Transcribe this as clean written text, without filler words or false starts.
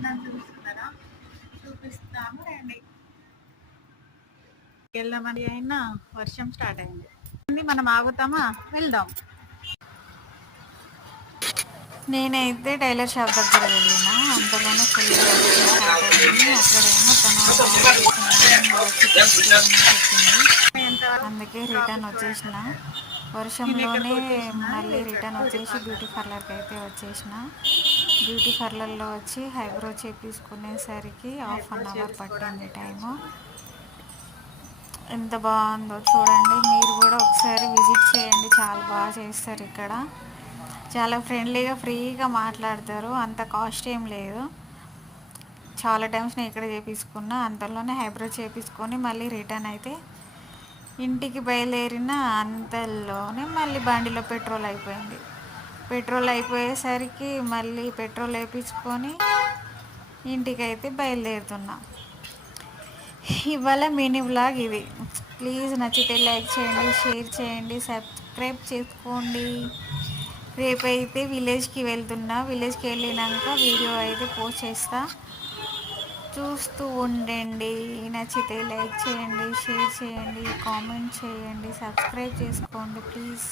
వెళ్దాం చూస్తున్నారా? చూపిస్తాము రండి. వెళ్దామని అయినా వర్షం స్టార్ట్ అయింది. మనం ఆగుతామా? వెళ్దాం. నేనైతే టైలర్ షాప్ దగ్గర వెళ్ళిన, అంతలోనే ఫుల్ వర్షం స్టార్ట్ అయింది. అక్కడేమో తను చెప్పింది, అందుకే రిటర్న్ వచ్చేసిన. వర్షంలోనే మళ్ళీ రిటర్న్ వచ్చేసి బ్యూటీ పార్లర్కి అయితే వచ్చేసిన. బ్యూటీ పార్లర్లో వచ్చి ఐబ్రో చేపించుకునేసరికి ½ పట్టింది టైము. ఎంత బాగుందో చూడండి, మీరు కూడా ఒకసారి విజిట్ చేయండి. చాలా బాగా చేస్తారు ఇక్కడ, చాలా ఫ్రెండ్లీగా ఫ్రీగా మాట్లాడతారు. అంత కాస్ట్ ఏం లేదు. చాలా టైమ్స్ నేను ఇక్కడ చేపించుకున్నా. అంతలోనే ఐబ్రో చేపించుకొని మళ్ళీ రిటర్న్ అయితే ఇంటికి బయలుదేరిన అంతలోనే మళ్ళీ బండిలో పెట్రోల్ అయిపోయింది. పెట్రోల్ అయిపోయేసరికి మళ్ళీ పెట్రోల్ వేయించుకొని ఇంటికైతే బయలుదేరుతున్నా. ఇవాళ మినీ వ్లాగ్ ఇది. ప్లీజ్ నచ్చితే లైక్ చేయండి, షేర్ చేయండి, సబ్స్క్రైబ్ చేసుకోండి. రేపైతే విలేజ్కి వెళ్తున్నా. విలేజ్కి వెళ్ళినాక వీడియో అయితే పోస్ట్ చేస్తా, చూస్తూ ఉండండి. నచ్చితే లైక్ చేయండి, షేర్ చేయండి, కామెంట్ చేయండి, సబ్స్క్రైబ్ చేసుకోండి ప్లీజ్.